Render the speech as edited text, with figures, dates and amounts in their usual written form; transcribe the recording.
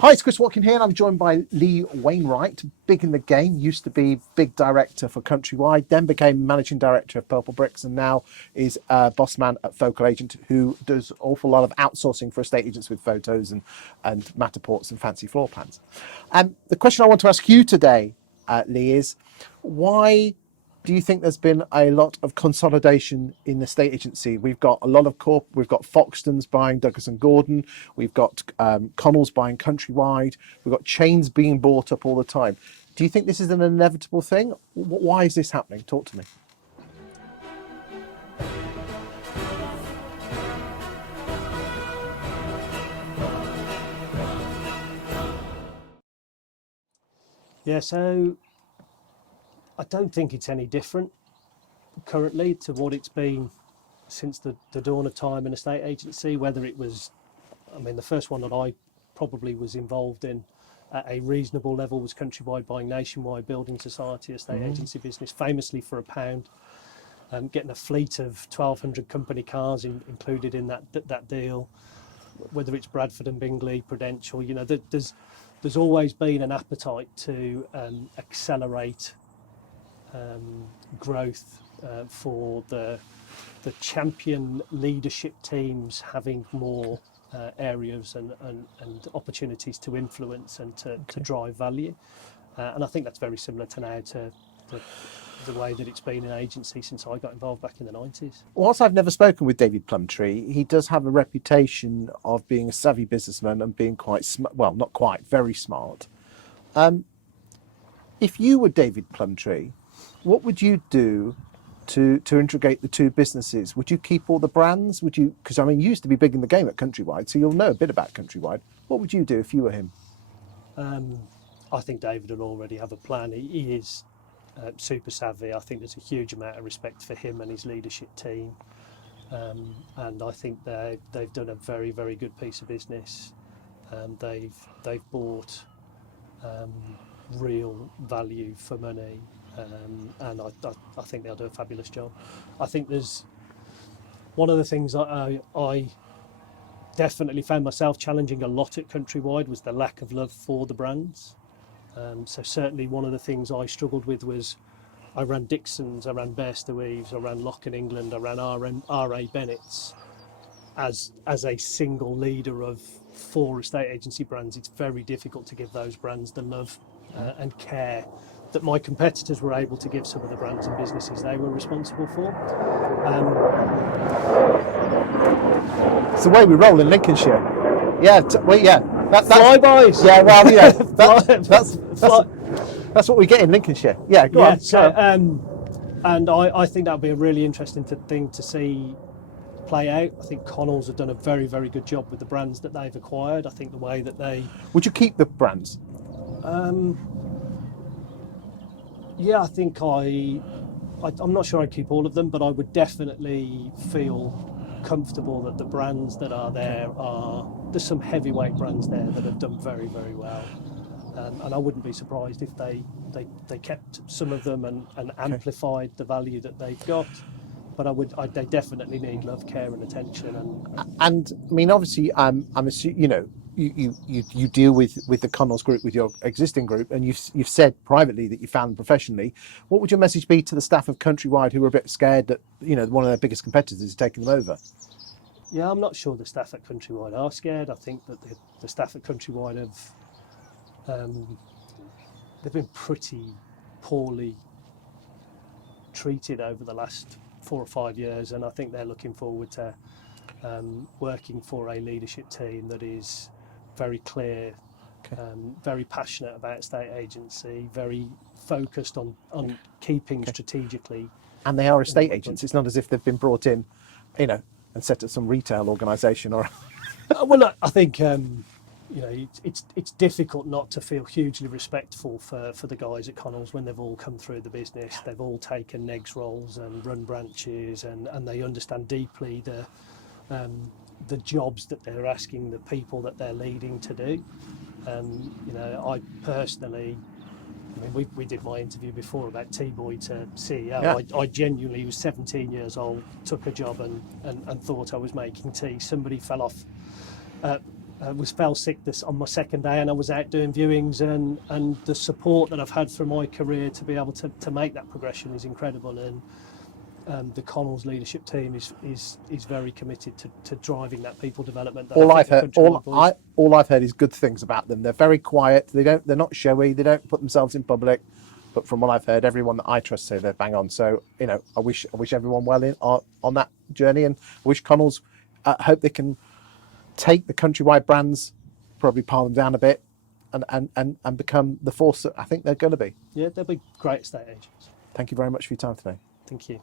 Hi, it's Chris Watkin here, and I'm joined by Lee Wainwright, big in the game, used to be big director for Countrywide, then became managing director of Purplebricks, and now is boss man at FocalAgent, who does an awful lot of outsourcing for estate agents with photos and matterports and fancy floor plans. The question I want to ask you today, Lee, is why do you think there's been a lot of consolidation in the estate agency? We've got a lot of we've got Foxton's buying Douglas and Gordon, we've got Connell's buying Countrywide, we've got chains being bought up all the time. Do you think this is an inevitable thing? Why is this happening? Talk to me. Yeah, so I don't think it's any different currently to what it's been since the dawn of time in estate agency, whether it was, I mean, the first one that I probably was involved in at a reasonable level was Countrywide buying Nationwide Building Society estate agency business, famously for £1, getting a fleet of 1,200 company cars included in that deal, whether it's Bradford and Bingley, Prudential, you know, there's always been an appetite to accelerate growth for the champion leadership teams having more areas and opportunities to influence and to drive value. And I think that's very similar to now to the way that it's been in agency since I got involved back in the 90s. Whilst I've never spoken with David Plumtree, he does have a reputation of being a savvy businessman and being quite well, not quite, very smart. If you were David Plumtree, what would you do to integrate the two businesses? Would you keep all the brands? Would you? Because I mean, you used to be big in the game at Countrywide, so you'll know a bit about Countrywide. What would you do if you were him? I think David will already have a plan. He is super savvy. I think there's a huge amount of respect for him and his leadership team, and I think they've done a very, very good piece of business. They've bought real value for money. And I think they'll do a fabulous job. I think there's one of the things I definitely found myself challenging a lot at Countrywide was the lack of love for the brands. So certainly one of the things I struggled with was I ran Dixon's, I ran Bairstow Eves, I ran Lock in England, I ran R.A. Bennett's. As a single leader of 4 estate agency brands, it's very difficult to give those brands the love and care that my competitors were able to give some of the brands and businesses they were responsible for. It's the way we roll in Lincolnshire. Yeah, that's flybys. Yeah, well, yeah, that's what we get in Lincolnshire. Yeah, go on. So, and I think that would be a really interesting thing to see play out. I think Connell's have done a very, very good job with the brands that they've acquired. I think the way that they... Would you keep the brands? Yeah, I think I'm not sure I'd keep all of them, but I would definitely feel comfortable that the brands that are there there's some heavyweight brands there that have done very, very well. And I wouldn't be surprised if they kept some of them and amplified the value that they've got. But they definitely need love, care, and attention. And I mean, obviously, I'm assuming, you know, you deal with the Connells group, with your existing group, and you've said privately that you found them professionally. What would your message be to the staff of Countrywide who are a bit scared that, you know, one of their biggest competitors is taking them over? Yeah, I'm not sure the staff at Countrywide are scared. I think that the staff at Countrywide they've been pretty poorly treated over the last 4 or 5 years, and I think they're looking forward to working for a leadership team that is very clear, very passionate about estate agency, very focused on keeping strategically. And they are estate agents. It's not as if they've been brought in, you know, and set up some retail organisation or... Well, look, I think you know, it's difficult not to feel hugely respectful for the guys at Connell's when they've all come through the business. They've all taken negs roles and run branches, and they understand deeply the jobs that they're asking the people that they're leading to do. You know, I personally, I mean, we did my interview before about T-Boy to CEO. Yeah. I genuinely was 17 years old, took a job and thought I was making tea. Somebody fell off fell sick on my second day, and I was out doing viewings, and the support that I've had through my career to be able to make that progression is incredible. And the Connells leadership team is very committed to driving that people development. All I've heard is good things about them. They're very quiet. They're not showy. They don't put themselves in public. But from what I've heard, everyone that I trust say they're bang on. So I wish everyone well on that journey, and I wish Connells hope they can take the Countrywide brands, probably pile them down a bit, and become the force that I think they're going to be. Yeah, they'll be great estate agents. Thank you very much for your time today. Thank you.